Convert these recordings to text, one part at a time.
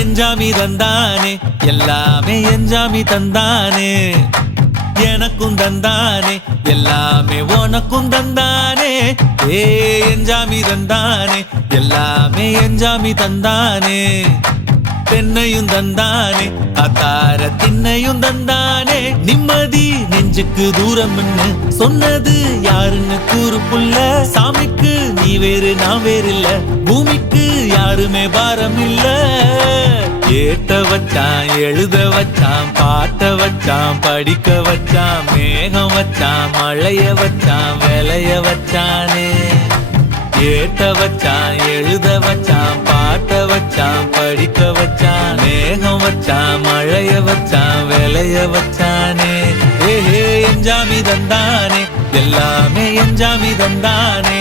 எஞ்சாமி தந்தானே எல்லாமே எஞ்சாமி தந்தானே எனக்கும் தந்தானே எல்லாமே உனக்கும் தந்தானே ஏ எஞ்சாமி தந்தானே எல்லாமே எஞ்சாமி தந்தானே தென்னையும் தந்தானே அத்தார திண்ணையும் தந்தானே நிம்மதி நெஞ்சுக்கு தூரம்னு சொன்னது யாருன்னு கூறு புள்ள சாமிக்கு நீ வேறு நான் வேறு இல்ல பூமிக்கு யாருமே பாரம் இல்ல ஏத்த வச்சான் எழுத வச்சான் பாட்ட வச்சான் படிக்க வச்சான் மேகம் வச்சான் மழைய வச்சான் விளைய வச்சானே ஏத்த வச்சான் எழுத வச்சான் பாட்ட வச்சான் படிக்க வச்சான் மேகம் வச்சான் மழைய வச்சான் விளைய வச்சானே ஏஹே எஞ்சாமி தந்தானே எல்லாமே எஞ்சாமி தந்தானே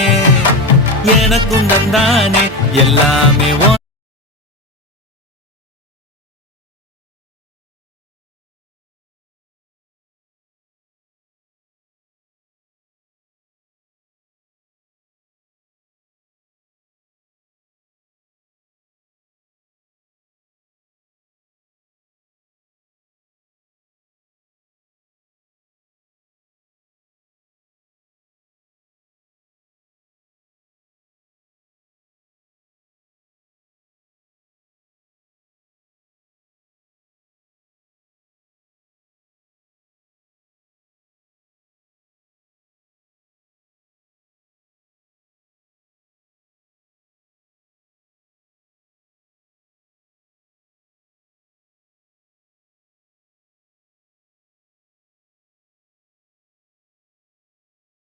எனக்கும் தந்தானே எல்லாமே